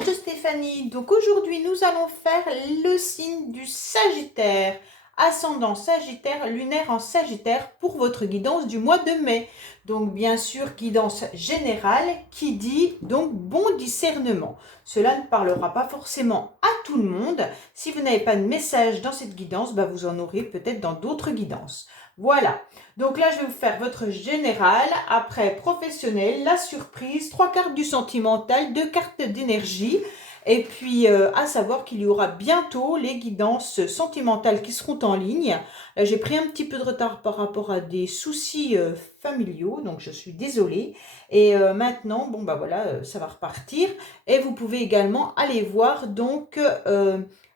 message de Stéphanie. Donc aujourd'hui, nous allons faire le signe du Sagittaire, ascendant Sagittaire, lunaire en Sagittaire pour votre guidance du mois de mai. Donc bien sûr, guidance générale qui dit donc bon discernement. Cela ne parlera pas forcément à tout le monde. Si vous n'avez pas de message dans cette guidance, vous en aurez peut-être dans d'autres guidances. Voilà. Donc là, je vais vous faire votre général, après professionnel, la surprise, 3 cartes du sentimental, 2 cartes d'énergie. Et puis, à savoir qu'il y aura bientôt les guidances sentimentales qui seront en ligne. Là, j'ai pris un petit peu de retard par rapport à des soucis familiaux, donc je suis désolée. Et maintenant, voilà, ça va repartir. Et vous pouvez également aller voir donc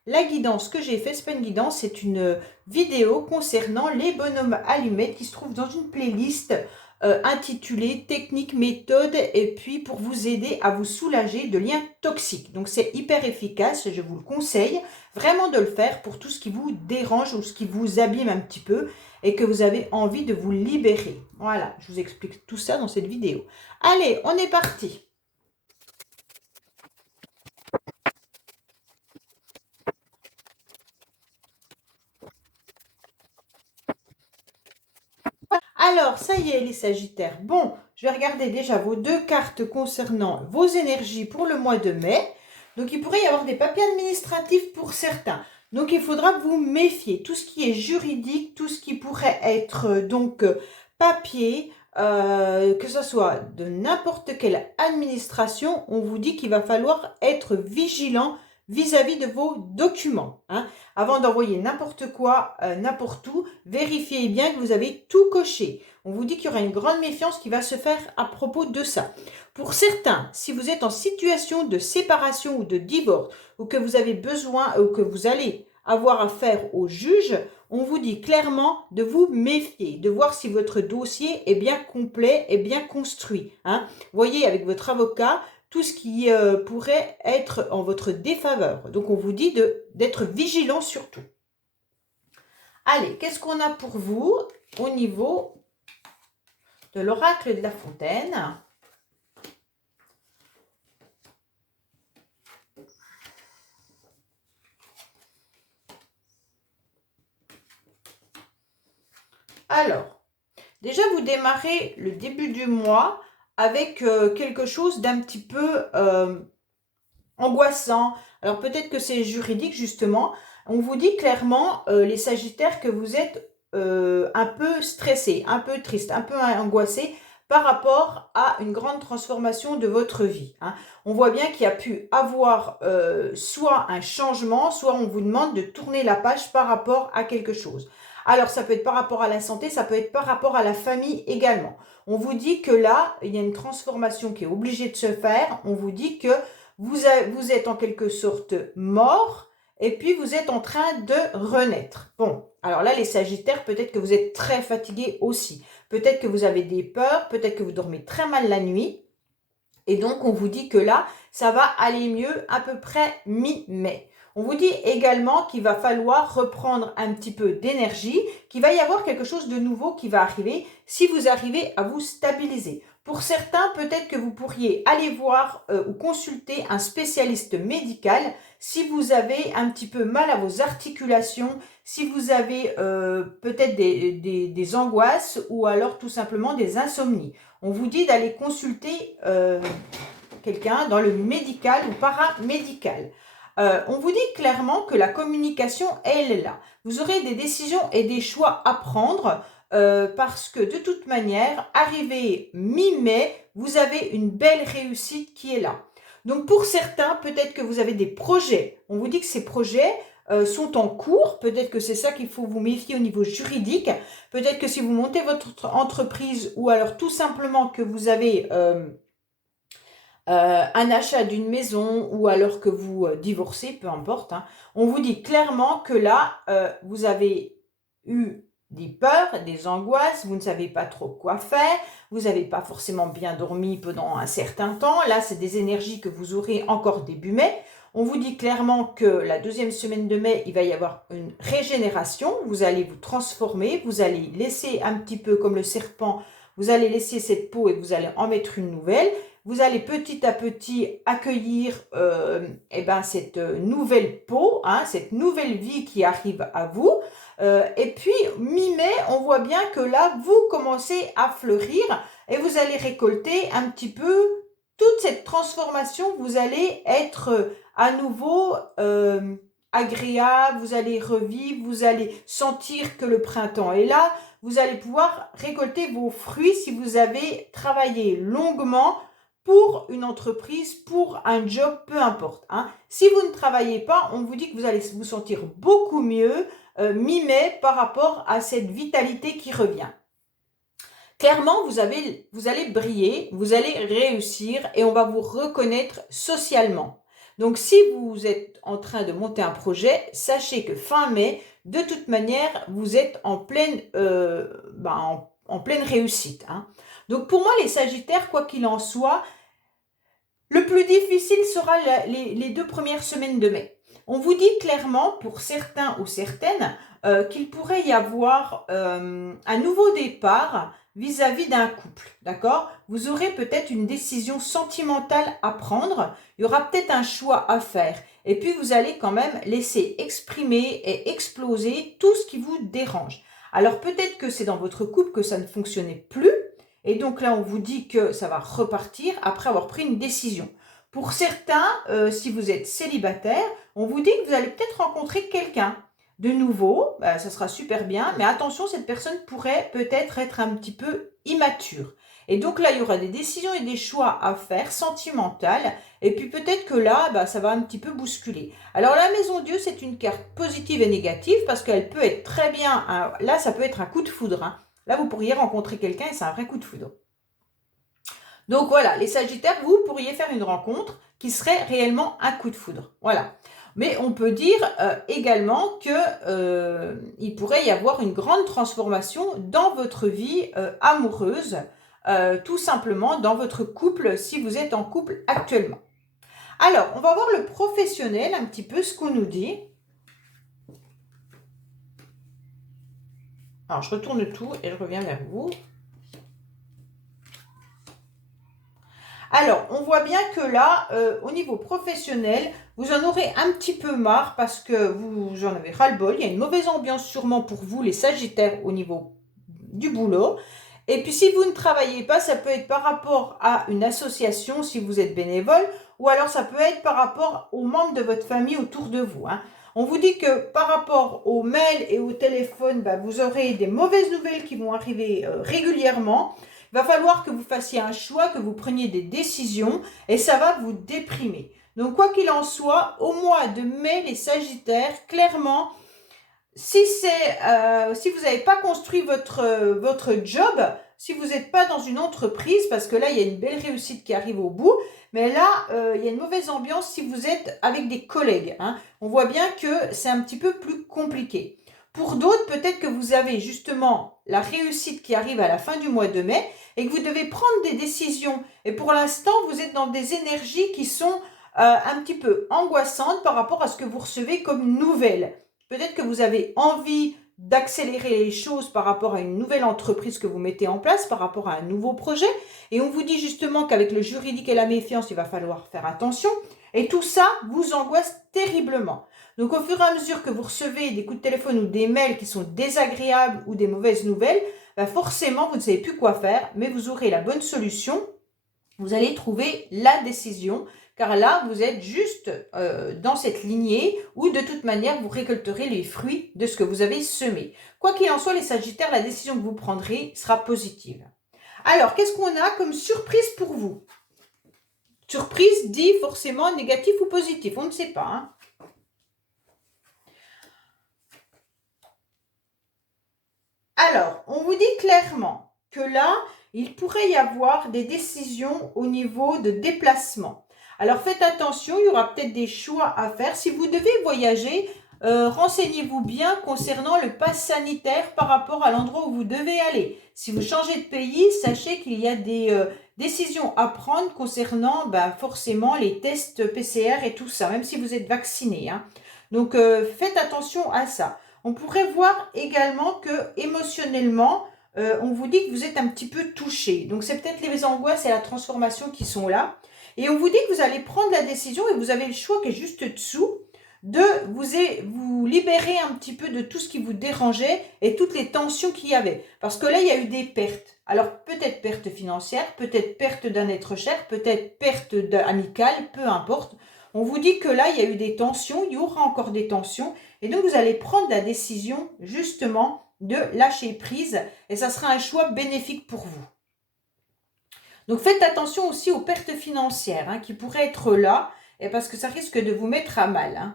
la guidance que j'ai faite. C'est pas une guidance, c'est une vidéo concernant les bonhommes allumettes qui se trouve dans une playlist intitulée Technique, méthode et puis pour vous aider à vous soulager de liens toxiques. Donc c'est hyper efficace, je vous le conseille vraiment de le faire pour tout ce qui vous dérange ou ce qui vous abîme un petit peu et que vous avez envie de vous libérer. Voilà, je vous explique tout ça dans cette vidéo. Allez, on est parti. Alors, ça y est, les Sagittaires. Bon, je vais regarder déjà vos 2 cartes concernant vos énergies pour le mois de mai. Donc, il pourrait y avoir des papiers administratifs pour certains. Donc, il faudra vous méfier. Tout ce qui est juridique, tout ce qui pourrait être papier, que ce soit de n'importe quelle administration, on vous dit qu'il va falloir être vigilant vis-à-vis de vos documents. Avant d'envoyer n'importe quoi, n'importe où, vérifiez bien que vous avez tout coché. On vous dit qu'il y aura une grande méfiance qui va se faire à propos de ça. Pour certains, si vous êtes en situation de séparation ou de divorce, ou que vous avez besoin, ou que vous allez avoir affaire au juge, on vous dit clairement de vous méfier, de voir si votre dossier est bien complet et bien construit. Voyez avec votre avocat tout ce qui pourrait être en votre défaveur. Donc, on vous dit d'être vigilant surtout. Allez, qu'est-ce qu'on a pour vous au niveau de l'oracle de la fontaine ? Alors, déjà, vous démarrez le début du mois avec quelque chose d'un petit peu angoissant. Alors, peut-être que c'est juridique, justement. On vous dit clairement, les Sagittaires, que vous êtes un peu stressés, un peu tristes, un peu angoissés par rapport à une grande transformation de votre vie. On voit bien qu'il y a pu avoir soit un changement, soit on vous demande de tourner la page par rapport à quelque chose. Alors, ça peut être par rapport à la santé, ça peut être par rapport à la famille également. On vous dit que là, il y a une transformation qui est obligée de se faire. On vous dit que vous êtes en quelque sorte mort et puis vous êtes en train de renaître. Bon, alors là, les Sagittaires, peut-être que vous êtes très fatigués aussi. Peut-être que vous avez des peurs, peut-être que vous dormez très mal la nuit. Et donc, on vous dit que là, ça va aller mieux à peu près mi-mai. On vous dit également qu'il va falloir reprendre un petit peu d'énergie, qu'il va y avoir quelque chose de nouveau qui va arriver si vous arrivez à vous stabiliser. Pour certains, peut-être que vous pourriez aller voir ou consulter un spécialiste médical si vous avez un petit peu mal à vos articulations, si vous avez peut-être des angoisses ou alors tout simplement des insomnies. On vous dit d'aller consulter quelqu'un dans le médical ou paramédical. On vous dit clairement que la communication, elle est là. Vous aurez des décisions et des choix à prendre parce que de toute manière, arrivé mi-mai, vous avez une belle réussite qui est là. Donc pour certains, peut-être que vous avez des projets. On vous dit que ces projets sont en cours. Peut-être que c'est ça qu'il faut vous méfier au niveau juridique. Peut-être que si vous montez votre entreprise ou alors tout simplement que vous avez un achat d'une maison ou alors que vous divorcez, peu importe, on vous dit clairement que là, vous avez eu des peurs, des angoisses, vous ne savez pas trop quoi faire, vous n'avez pas forcément bien dormi pendant un certain temps. Là, c'est des énergies que vous aurez encore début mai. On vous dit clairement que la 2e semaine de mai, il va y avoir une régénération. Vous allez vous transformer, vous allez laisser un petit peu comme le serpent, vous allez laisser cette peau et vous allez en mettre une nouvelle. vous allez petit à petit accueillir eh ben, cette nouvelle peau, hein, cette nouvelle vie qui arrive à vous. Et puis, mi-mai, on voit bien que là, vous commencez à fleurir et vous allez récolter un petit peu toute cette transformation. Vous allez être à nouveau agréable, vous allez revivre, vous allez sentir que le printemps est là. Vous allez pouvoir récolter vos fruits si vous avez travaillé longuement pour une entreprise, pour un job, peu importe. Hein. Si vous ne travaillez pas, on vous dit que vous allez vous sentir beaucoup mieux mi-mai par rapport à cette vitalité qui revient. Clairement, vous allez briller, vous allez réussir et on va vous reconnaître socialement. Donc, si vous êtes en train de monter un projet, sachez que fin mai, de toute manière, vous êtes en pleine, en pleine réussite. Hein. Donc, pour moi, les Sagittaires, quoi qu'il en soit, le plus difficile sera les 2 premières semaines de mai. On vous dit clairement, pour certains ou certaines, qu'il pourrait y avoir un nouveau départ vis-à-vis d'un couple, d'accord? Vous aurez peut-être une décision sentimentale à prendre, il y aura peut-être un choix à faire, et puis vous allez quand même laisser exprimer et exploser tout ce qui vous dérange. Alors peut-être que c'est dans votre couple que ça ne fonctionnait plus, et donc là on vous dit que ça va repartir après avoir pris une décision. Pour certains, si vous êtes célibataire, on vous dit que vous allez peut-être rencontrer quelqu'un de nouveau, ça sera super bien, mais attention, cette personne pourrait peut-être être un petit peu immature. Et donc là, il y aura des décisions et des choix à faire, sentimentales, et puis peut-être que là, ça va un petit peu bousculer. Alors la Maison Dieu, c'est une carte positive et négative, parce qu'elle peut être très bien, là, ça peut être un coup de foudre. Hein. Là, vous pourriez rencontrer quelqu'un et c'est un vrai coup de foudre. Donc voilà, les Sagittaires, vous pourriez faire une rencontre qui serait réellement un coup de foudre. Voilà. Mais on peut dire également que il pourrait y avoir une grande transformation dans votre vie amoureuse, tout simplement dans votre couple, si vous êtes en couple actuellement. Alors, on va voir le professionnel, un petit peu ce qu'on nous dit. Alors, je retourne tout et je reviens vers vous. Alors, on voit bien que là, au niveau professionnel, vous en aurez un petit peu marre parce que vous en avez ras-le-bol. Il y a une mauvaise ambiance sûrement pour vous, les Sagittaires, au niveau du boulot. Et puis, si vous ne travaillez pas, ça peut être par rapport à une association, si vous êtes bénévole, ou alors ça peut être par rapport aux membres de votre famille autour de vous. Hein. On vous dit que par rapport aux mails et au téléphone, vous aurez des mauvaises nouvelles qui vont arriver régulièrement. Il va falloir que vous fassiez un choix, que vous preniez des décisions et ça va vous déprimer. Donc, quoi qu'il en soit, au mois de mai, les Sagittaires, clairement, si vous n'avez pas construit votre job, si vous n'êtes pas dans une entreprise, parce que là, il y a une belle réussite qui arrive au bout, mais là, il y a une mauvaise ambiance si vous êtes avec des collègues. Hein. On voit bien que c'est un petit peu plus compliqué. Pour d'autres, peut-être que vous avez justement la réussite qui arrive à la fin du mois de mai et que vous devez prendre des décisions. Et pour l'instant, vous êtes dans des énergies qui sont un petit peu angoissantes par rapport à ce que vous recevez comme nouvelles. Peut-être que vous avez envie d'accélérer les choses par rapport à une nouvelle entreprise que vous mettez en place, par rapport à un nouveau projet. Et on vous dit justement qu'avec le juridique et la méfiance, il va falloir faire attention. Et tout ça vous angoisse terriblement. Donc, au fur et à mesure que vous recevez des coups de téléphone ou des mails qui sont désagréables ou des mauvaises nouvelles, forcément, vous ne savez plus quoi faire, mais vous aurez la bonne solution. Vous allez trouver la décision, car là, vous êtes juste dans cette lignée où, de toute manière, vous récolterez les fruits de ce que vous avez semé. Quoi qu'il en soit, les Sagittaires, la décision que vous prendrez sera positive. Alors, qu'est-ce qu'on a comme surprise pour vous? Surprise dit forcément négatif ou positif, on ne sait pas. Hein. Alors, on vous dit clairement que là, il pourrait y avoir des décisions au niveau de déplacement. Alors, faites attention, il y aura peut-être des choix à faire. Si vous devez voyager, renseignez-vous bien concernant le pass sanitaire par rapport à l'endroit où vous devez aller. Si vous changez de pays, sachez qu'il y a des décisions à prendre concernant forcément les tests PCR et tout ça, même si vous êtes vacciné. Hein. Donc, faites attention à ça. On pourrait voir également que émotionnellement, on vous dit que vous êtes un petit peu touché. Donc, c'est peut-être les angoisses et la transformation qui sont là. Et on vous dit que vous allez prendre la décision et vous avez le choix qui est juste dessous de vous libérer un petit peu de tout ce qui vous dérangeait et toutes les tensions qu'il y avait. Parce que là, il y a eu des pertes. Alors, peut-être perte financière, peut-être perte d'un être cher, peut-être perte amicale, peu importe. On vous dit que là, il y a eu des tensions, il y aura encore des tensions. Et donc, vous allez prendre la décision, justement, de lâcher prise. Et ça sera un choix bénéfique pour vous. Donc, faites attention aussi aux pertes financières qui pourraient être là, et parce que ça risque de vous mettre à mal.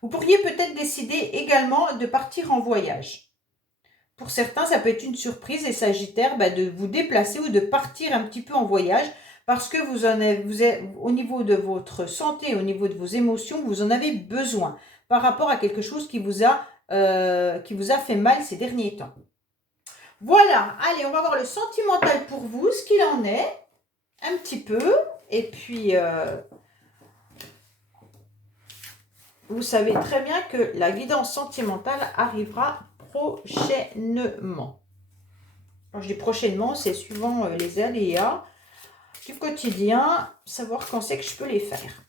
Vous pourriez peut-être décider également de partir en voyage. Pour certains, ça peut être une surprise, les Sagittaires, de vous déplacer ou de partir un petit peu en voyage parce que vous êtes, au niveau de votre santé, au niveau de vos émotions, vous en avez besoin par rapport à quelque chose qui vous a fait mal ces derniers temps. Voilà, allez, on va voir le sentimental pour vous, ce qu'il en est, un petit peu, et puis... vous savez très bien que la guidance sentimentale arrivera prochainement. Quand je dis prochainement, c'est suivant les aléas du quotidien, savoir quand c'est que je peux les faire.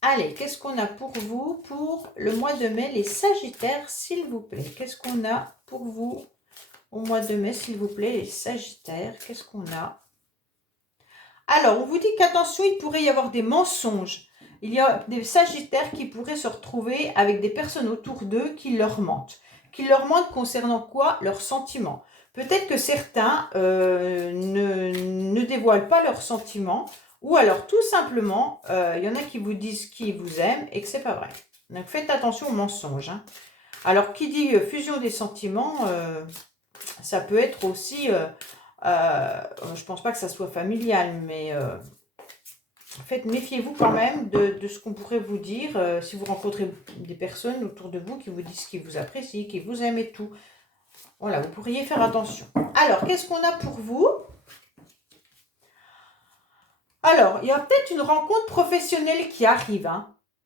Allez, qu'est-ce qu'on a pour vous pour le mois de mai, les Sagittaires, s'il vous plaît? Qu'est-ce qu'on a pour vous au mois de mai, s'il vous plaît, les Sagittaires? Qu'est-ce qu'on a? Alors, on vous dit qu'attention, il pourrait y avoir des mensonges. Il y a des Sagittaires qui pourraient se retrouver avec des personnes autour d'eux qui leur mentent. Qui leur mentent concernant quoi? Leurs sentiments. Peut-être que certains ne dévoilent pas leurs sentiments. Ou alors, tout simplement, il y en a qui vous disent qu'ils vous aiment et que c'est pas vrai. Donc, faites attention aux mensonges. Alors, qui dit fusion des sentiments, ça peut être aussi... je pense pas que ça soit familial, mais... En fait, méfiez-vous quand même de ce qu'on pourrait vous dire si vous rencontrez des personnes autour de vous qui vous disent qu'ils vous apprécient, qu'ils vous aiment et tout. Voilà, vous pourriez faire attention. Alors, qu'est-ce qu'on a pour vous? Alors, il y a peut-être une rencontre professionnelle qui arrive,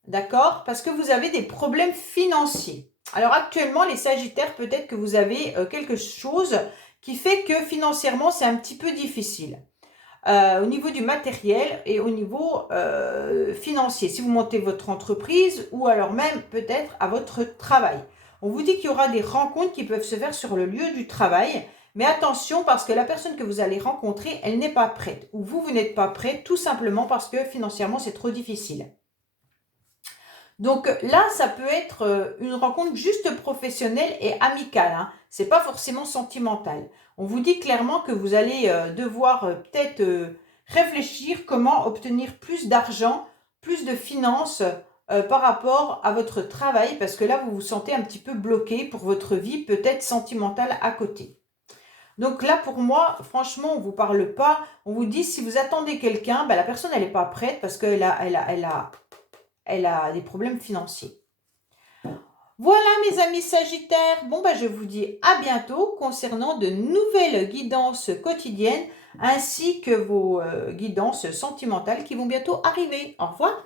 d'accord? Parce que vous avez des problèmes financiers. Alors, actuellement, les Sagittaires, peut-être que vous avez quelque chose qui fait que financièrement, c'est un petit peu difficile. Au niveau du matériel et au niveau financier, si vous montez votre entreprise ou alors même peut-être à votre travail. On vous dit qu'il y aura des rencontres qui peuvent se faire sur le lieu du travail, mais attention parce que la personne que vous allez rencontrer, elle n'est pas prête ou vous n'êtes pas prêt tout simplement parce que financièrement c'est trop difficile. Donc là, ça peut être une rencontre juste professionnelle et amicale. Ce n'est pas forcément sentimental. On vous dit clairement que vous allez devoir peut-être réfléchir comment obtenir plus d'argent, plus de finances par rapport à votre travail. Parce que là, vous vous sentez un petit peu bloqué pour votre vie, peut-être sentimentale à côté. Donc là, pour moi, franchement, on ne vous parle pas. On vous dit, si vous attendez quelqu'un, la personne, elle n'est pas prête parce qu'elle a des problèmes financiers. Voilà mes amis Sagittaires, je vous dis à bientôt concernant de nouvelles guidances quotidiennes ainsi que vos guidances sentimentales qui vont bientôt arriver. Au revoir.